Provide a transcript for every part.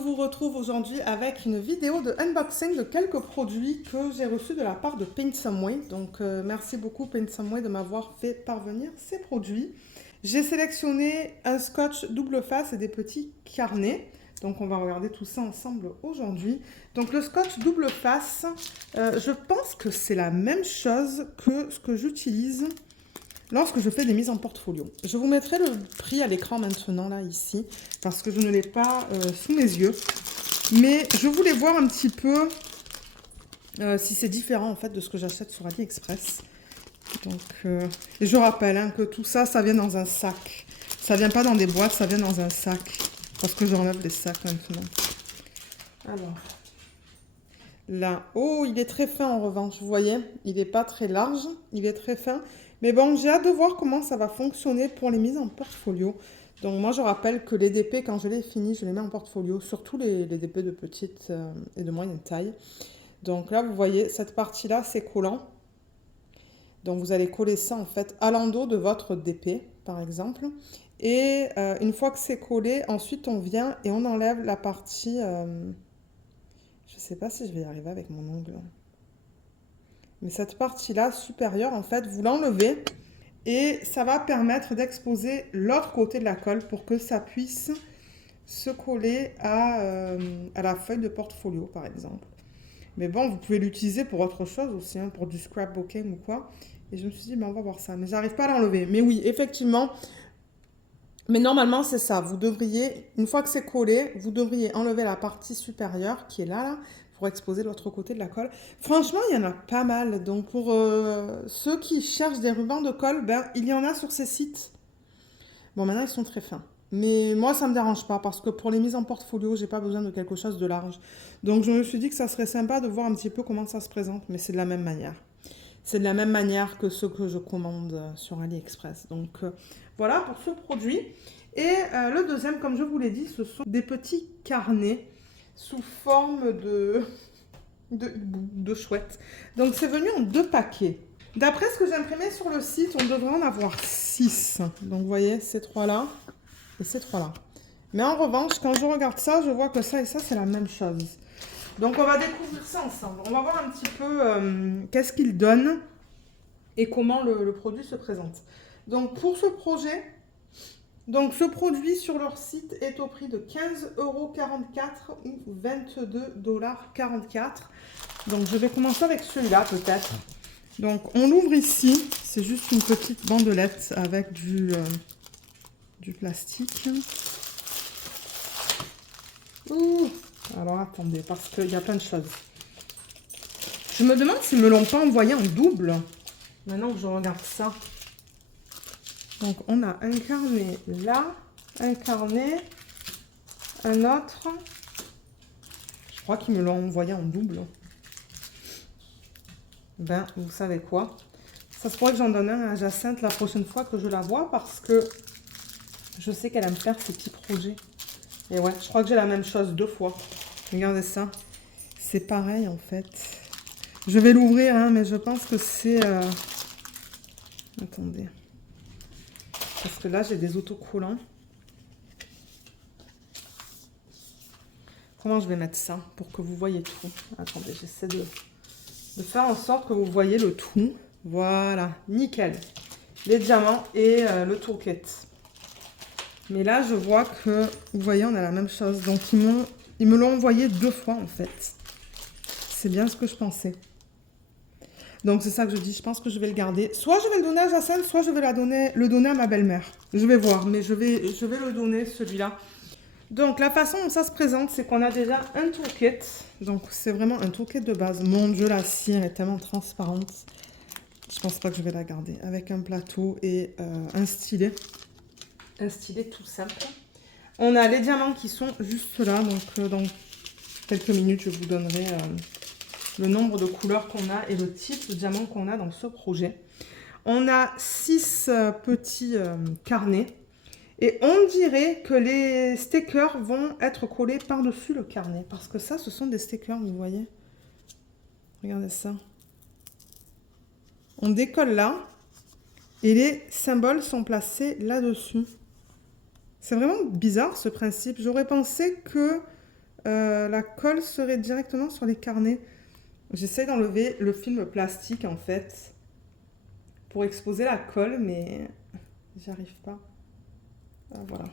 vous retrouve aujourd'hui avec une vidéo de unboxing de quelques produits que j'ai reçus de la part de Paint Some Way. Donc merci beaucoup Paint Some Way de m'avoir fait parvenir ces produits. J'ai sélectionné un scotch double face et des petits carnets. Donc on va regarder tout ça ensemble aujourd'hui. Donc le scotch double face, je pense que c'est la même chose que ce que j'utilise lorsque je fais des mises en portfolio. Je vous mettrai le prix à l'écran maintenant, là, ici, parce que je ne l'ai pas sous mes yeux. Mais je voulais voir un petit peu si c'est différent, en fait, de ce que j'achète sur AliExpress. Donc, et je rappelle hein, que tout ça, ça vient dans un sac. Ça vient pas dans des boîtes, ça vient dans un sac. Parce que j'enlève les sacs maintenant. Alors, là, oh, il est très fin en revanche, vous voyez, il n'est pas très large, il est très fin. Mais bon, j'ai hâte de voir comment ça va fonctionner pour les mises en portfolio. Donc moi, je rappelle que les DP, quand je les finis, je les mets en portfolio, surtout les DP de petite et de moyenne taille. Donc là, vous voyez, cette partie-là, c'est collant. Donc vous allez coller ça, en fait, à l'endos de votre DP, par exemple. Et une fois que c'est collé, ensuite, on vient et on enlève la partie... je ne sais pas si je vais y arriver avec mon ongle. Mais cette partie-là, supérieure, en fait, vous l'enlevez et ça va permettre d'exposer l'autre côté de la colle pour que ça puisse se coller à la feuille de portfolio, par exemple. Mais bon, vous pouvez l'utiliser pour autre chose aussi, hein, pour du scrapbooking ou quoi. Et je me suis dit, ben, on va voir ça. Mais j'arrive pas à l'enlever. Mais oui, effectivement. Mais normalement, c'est ça. Vous devriez, une fois que c'est collé, vous devriez enlever la partie supérieure qui est là, pour exposer l'autre côté de la colle. Franchement, il y en a pas mal. Donc, pour ceux qui cherchent des rubans de colle, ben, il y en a sur ces sites. Bon, maintenant, ils sont très fins. Mais moi, ça ne me dérange pas parce que pour les mises en portfolio, j'ai pas besoin de quelque chose de large. Donc, je me suis dit que ça serait sympa de voir un petit peu comment ça se présente. Mais c'est de la même manière. C'est de la même manière que ceux que je commande sur AliExpress. Donc, voilà pour ce produit. Et le deuxième, comme je vous l'ai dit, ce sont des petits carnets sous forme de chouette. Donc, c'est venu en 2 paquets. D'après ce que j'ai imprimé sur le site, on devrait en avoir 6. Donc, vous voyez, ces 3-là et ces 3-là. Mais en revanche, quand je regarde ça, je vois que ça et ça, c'est la même chose. Donc, on va découvrir ça ensemble. On va voir un petit peu qu'est-ce qu'il donne et comment le produit se présente. Donc, pour ce projet... Donc, ce produit sur leur site est au prix de 15,44 € ou 22,44 $. Donc, je vais commencer avec celui-là, peut-être. Donc, on l'ouvre ici. C'est juste une petite bandelette avec du plastique. Ouh. Alors, attendez, parce qu'il y a plein de choses. Je me demande s'ils ne me l'ont pas envoyé en double. Maintenant que je regarde ça. Donc, on a un carnet là, un carnet, un autre. Je crois qu'ils me l'ont envoyé en double. Ben, vous savez quoi? Ça se pourrait que j'en donne un à Jacinthe la prochaine fois que je la vois parce que je sais qu'elle aime faire ses petits projets. Et ouais, je crois que j'ai la même chose 2 fois. Regardez ça. C'est pareil en fait. Je vais l'ouvrir, hein, mais je pense que c'est... Attendez. Parce que là, j'ai des autocollants. Comment je vais mettre ça pour que vous voyez tout? Attendez, j'essaie de faire en sorte que vous voyez le tout. Voilà, nickel. Les diamants et le toolkit. Mais là, je vois que, vous voyez, on a la même chose. Donc, ils me l'ont envoyé 2 fois, en fait. C'est bien ce que je pensais. Donc, c'est ça que je dis. Je pense que je vais le garder. Soit je vais le donner à Jacinthe, soit je vais le donner à ma belle-mère. Je vais voir, mais je vais le donner, celui-là. Donc, la façon dont ça se présente, c'est qu'on a déjà un toolkit. Donc, c'est vraiment un toolkit de base. Mon Dieu, la scie, elle est tellement transparente. Je pense pas que je vais la garder. Avec un plateau et un stylet. Un stylet tout simple. On a les diamants qui sont juste là. Donc, dans quelques minutes, je vous donnerai... le nombre de couleurs qu'on a et le type de diamant qu'on a dans ce projet. On a 6 petits carnets. Et on dirait que les stickers vont être collés par-dessus le carnet. Parce que ça, ce sont des stickers, vous voyez. Regardez ça. On décolle là. Et les symboles sont placés là-dessus. C'est vraiment bizarre ce principe. J'aurais pensé que la colle serait directement sur les carnets. J'essaie d'enlever le film plastique en fait pour exposer la colle, mais j'y arrive pas. Ah, voilà.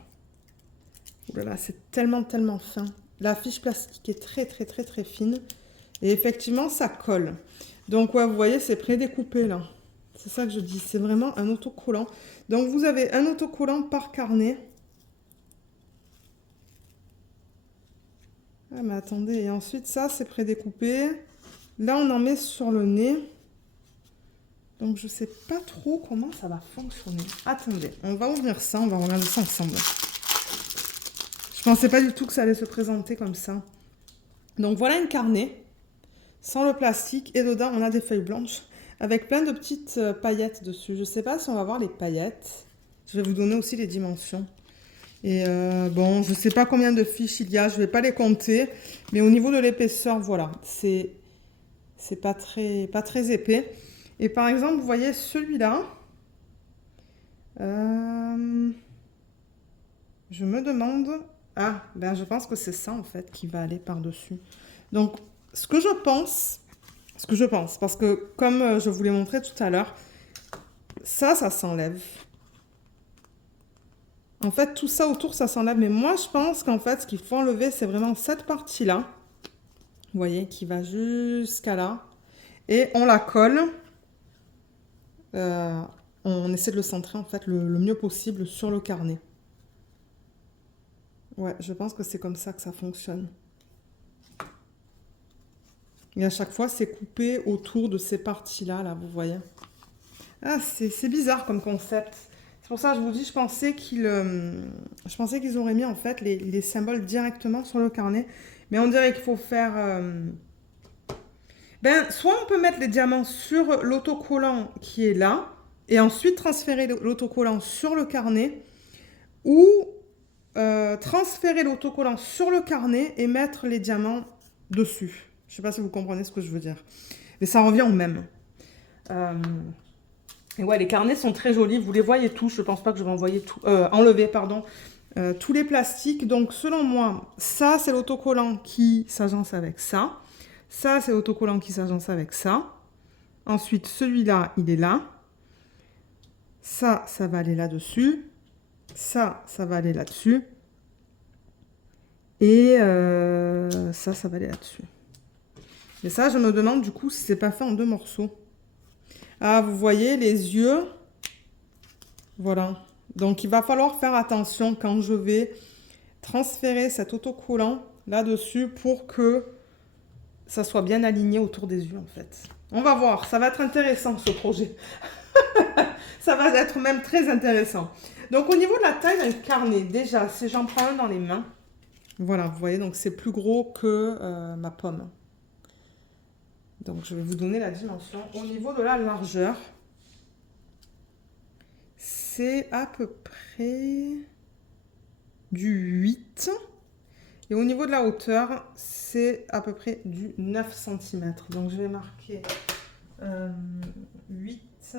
Ouh là là, c'est tellement fin. La fiche plastique est très fine. Et effectivement, ça colle. Donc ouais, vous voyez, c'est prédécoupé là. C'est ça que je dis, c'est vraiment un autocollant. Donc vous avez un autocollant par carnet. Ah mais attendez, et ensuite ça, c'est prédécoupé. Là, on en met sur le nez. Donc je sais pas trop comment ça va fonctionner. Attendez, on va ouvrir ça, on va regarder ça ensemble. Je pensais pas du tout que ça allait se présenter comme ça. Donc voilà un carnet, sans le plastique, et dedans on a des feuilles blanches, avec plein de petites paillettes dessus. Je sais pas si on va voir les paillettes. Je vais vous donner aussi les dimensions. Et bon, je sais pas combien de fiches il y a, je vais pas les compter. Mais au niveau de l'épaisseur, voilà, c'est pas très épais. Et par exemple, vous voyez celui-là. Je me demande... Ah, ben je pense que c'est ça en fait qui va aller par-dessus. Donc, ce que je pense, parce que comme je vous l'ai montré tout à l'heure, ça s'enlève. En fait, tout ça autour, ça s'enlève. Mais moi, je pense qu'en fait, ce qu'il faut enlever, c'est vraiment cette partie-là. Vous voyez, qui va jusqu'à là. Et on la colle. On essaie de le centrer, en fait, le mieux possible sur le carnet. Ouais, je pense que c'est comme ça que ça fonctionne. Et à chaque fois, c'est coupé autour de ces parties-là, là, vous voyez. Ah, c'est bizarre comme concept. C'est pour ça que je vous dis, je pensais qu'ils auraient mis en fait les symboles directement sur le carnet. Mais on dirait qu'il faut faire... soit on peut mettre les diamants sur l'autocollant qui est là, et ensuite transférer l'autocollant sur le carnet, ou transférer l'autocollant sur le carnet et mettre les diamants dessus. Je ne sais pas si vous comprenez ce que je veux dire. Mais ça revient au même. Et ouais, les carnets sont très jolis. Vous les voyez tous. Je ne pense pas que je vais enlever tous les plastiques. Donc, selon moi, ça, c'est l'autocollant qui s'agence avec ça. Ça, c'est l'autocollant qui s'agence avec ça. Ensuite, celui-là, il est là. Ça va aller là-dessus. Ça va aller là-dessus. Et ça va aller là-dessus. Et ça, je me demande du coup si c'est pas fait en 2 morceaux. Ah, vous voyez les yeux. Voilà. Donc, il va falloir faire attention quand je vais transférer cet autocollant là-dessus pour que ça soit bien aligné autour des yeux, en fait. On va voir. Ça va être intéressant, ce projet. Ça va être même très intéressant. Donc, au niveau de la taille d'un carnet, déjà, si j'en prends un dans les mains, voilà, vous voyez, donc c'est plus gros que ma pomme. Donc, je vais vous donner la dimension. Au niveau de la largeur, c'est à peu près du 8. Et au niveau de la hauteur, c'est à peu près du 9 cm. Donc, je vais marquer 8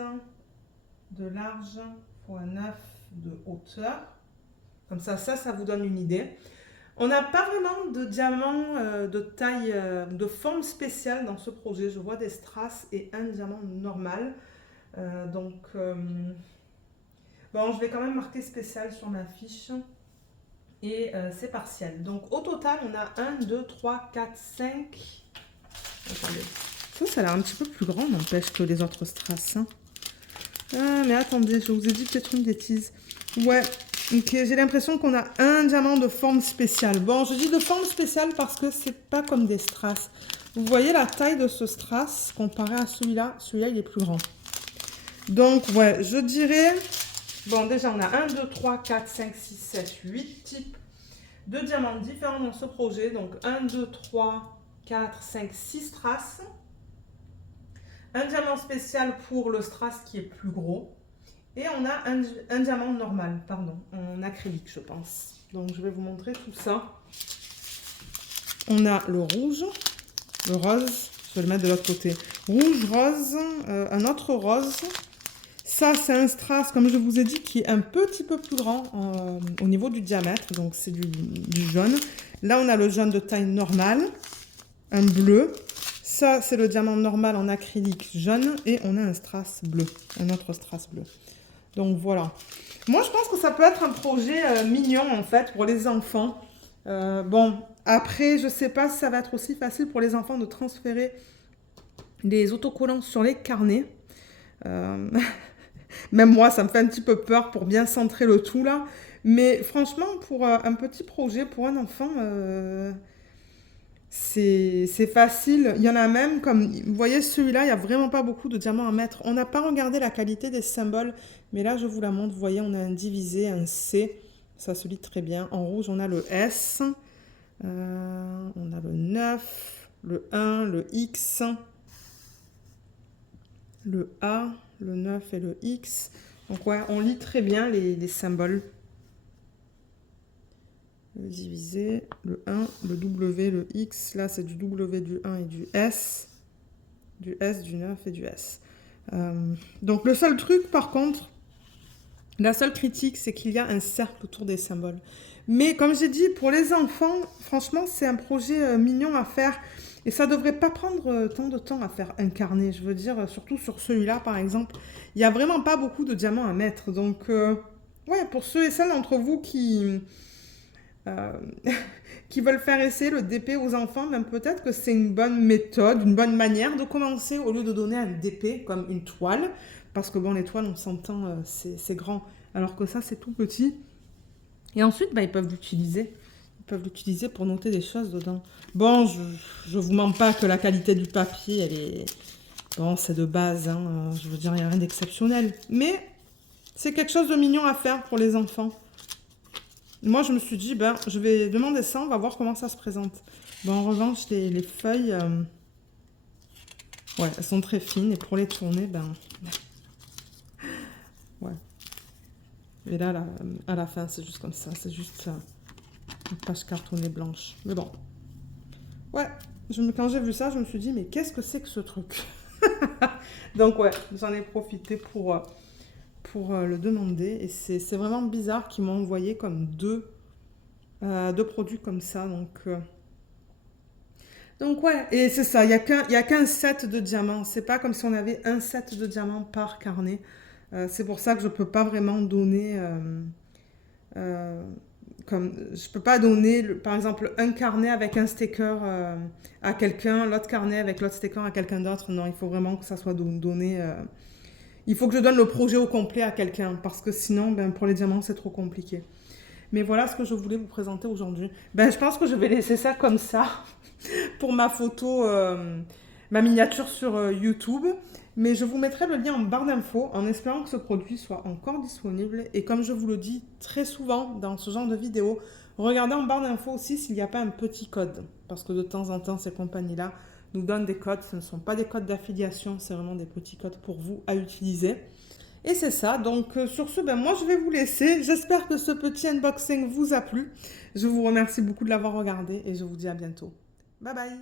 de large fois 9 de hauteur. Comme ça vous donne une idée. On n'a pas vraiment de diamant de taille, de forme spéciale dans ce projet. Je vois des strass et un diamant normal. Bon, je vais quand même marquer spécial sur ma fiche. Et c'est partiel. Donc, au total, on a 1, 2, 3, 4, 5... Attendez. Ça a l'air un petit peu plus grand, n'empêche, que les autres strass. Hein. Ah, mais attendez, je vous ai dit peut-être une bêtise. Ouais, ok, j'ai l'impression qu'on a un diamant de forme spéciale. Bon, je dis de forme spéciale parce que c'est pas comme des strass. Vous voyez la taille de ce strass comparé à celui-là. Celui-là, il est plus grand. Donc, ouais, je dirais... Bon, déjà, on a 1, 2, 3, 4, 5, 6, 7, 8 types de diamants différents dans ce projet. Donc, 1, 2, 3, 4, 5, 6 strass. Un diamant spécial pour le strass qui est plus gros. Et on a un diamant normal, en acrylique, je pense. Donc, je vais vous montrer tout ça. On a le rouge, le rose. Je vais le mettre de l'autre côté. Rouge, rose, un autre rose. Ça, c'est un strass, comme je vous ai dit, qui est un petit peu plus grand au niveau du diamètre. Donc, c'est du jaune. Là, on a le jaune de taille normale, un bleu. Ça, c'est le diamant normal en acrylique jaune. Et on a un strass bleu, un autre strass bleu. Donc, voilà. Moi, je pense que ça peut être un projet mignon, en fait, pour les enfants. Bon, après, je ne sais pas si ça va être aussi facile pour les enfants de transférer les autocollants sur les carnets. Même moi, ça me fait un petit peu peur pour bien centrer le tout là. Mais franchement, pour un petit projet, pour un enfant, c'est facile. Il y en a même, comme vous voyez celui-là, il n'y a vraiment pas beaucoup de diamants à mettre. On n'a pas regardé la qualité des symboles, mais là, je vous la montre. Vous voyez, on a un divisé, un C. Ça se lit très bien. En rouge, on a le S. On a le 9, le 1, le X, le A, le 9 et le X. Donc ouais, on lit très bien les symboles. Le divisé, le 1, le W, le X. Là, c'est du W, du 1 et du S. Du S, du 9 et du S. Donc le seul truc, par contre, la seule critique, c'est qu'il y a un cercle autour des symboles. Mais comme j'ai dit, pour les enfants, franchement, c'est un projet mignon à faire. Et ça ne devrait pas prendre tant de temps à faire un carnet. Je veux dire, surtout sur celui-là, par exemple, il n'y a vraiment pas beaucoup de diamants à mettre. Donc, ouais, pour ceux et celles d'entre vous euh, qui veulent faire essayer le DP aux enfants, ben peut-être que c'est une bonne méthode, une bonne manière de commencer au lieu de donner un DP comme une toile. Parce que bon, les toiles, on s'entend, c'est grand. Alors que ça, c'est tout petit. Et ensuite, ben, ils peuvent l'utiliser. Ils peuvent l'utiliser pour noter des choses dedans. Bon, je vous mens pas que la qualité du papier, elle est... Bon, c'est de base, hein. Je veux dire, il n'y a rien d'exceptionnel. Mais c'est quelque chose de mignon à faire pour les enfants. Moi, je me suis dit, ben, je vais demander ça, on va voir comment ça se présente. Bon, en revanche, les feuilles, ouais, elles sont très fines. Et pour les tourner, ben... ouais. Et là, à la fin, c'est juste comme ça. C'est juste une page cartonnée blanche. Mais bon. Ouais, quand j'ai vu ça, je me suis dit, mais qu'est-ce que c'est que ce truc? Donc ouais, j'en ai profité pour le demander. Et c'est vraiment bizarre qu'ils m'ont envoyé comme deux produits comme ça. Donc ouais, et c'est ça, il y a qu'un set de diamants. C'est pas comme si on avait un set de diamants par carnet. C'est pour ça que je peux pas vraiment donner... comme, je peux pas donner, par exemple, un carnet avec un sticker à quelqu'un, l'autre carnet avec l'autre sticker à quelqu'un d'autre. Non, il faut vraiment que ça soit donné... il faut que je donne le projet au complet à quelqu'un, parce que sinon, ben, pour les diamants, c'est trop compliqué. Mais voilà ce que je voulais vous présenter aujourd'hui. Ben, je pense que je vais laisser ça comme ça pour ma photo, ma miniature sur YouTube. Mais je vous mettrai le lien en barre d'infos en espérant que ce produit soit encore disponible. Et comme je vous le dis très souvent dans ce genre de vidéo, regardez en barre d'infos aussi s'il n'y a pas un petit code. Parce que de temps en temps, ces compagnies-là nous donnent des codes. Ce ne sont pas des codes d'affiliation, c'est vraiment des petits codes pour vous à utiliser. Et c'est ça, donc sur ce, ben, moi je vais vous laisser. J'espère que ce petit unboxing vous a plu. Je vous remercie beaucoup de l'avoir regardé et je vous dis à bientôt. Bye bye!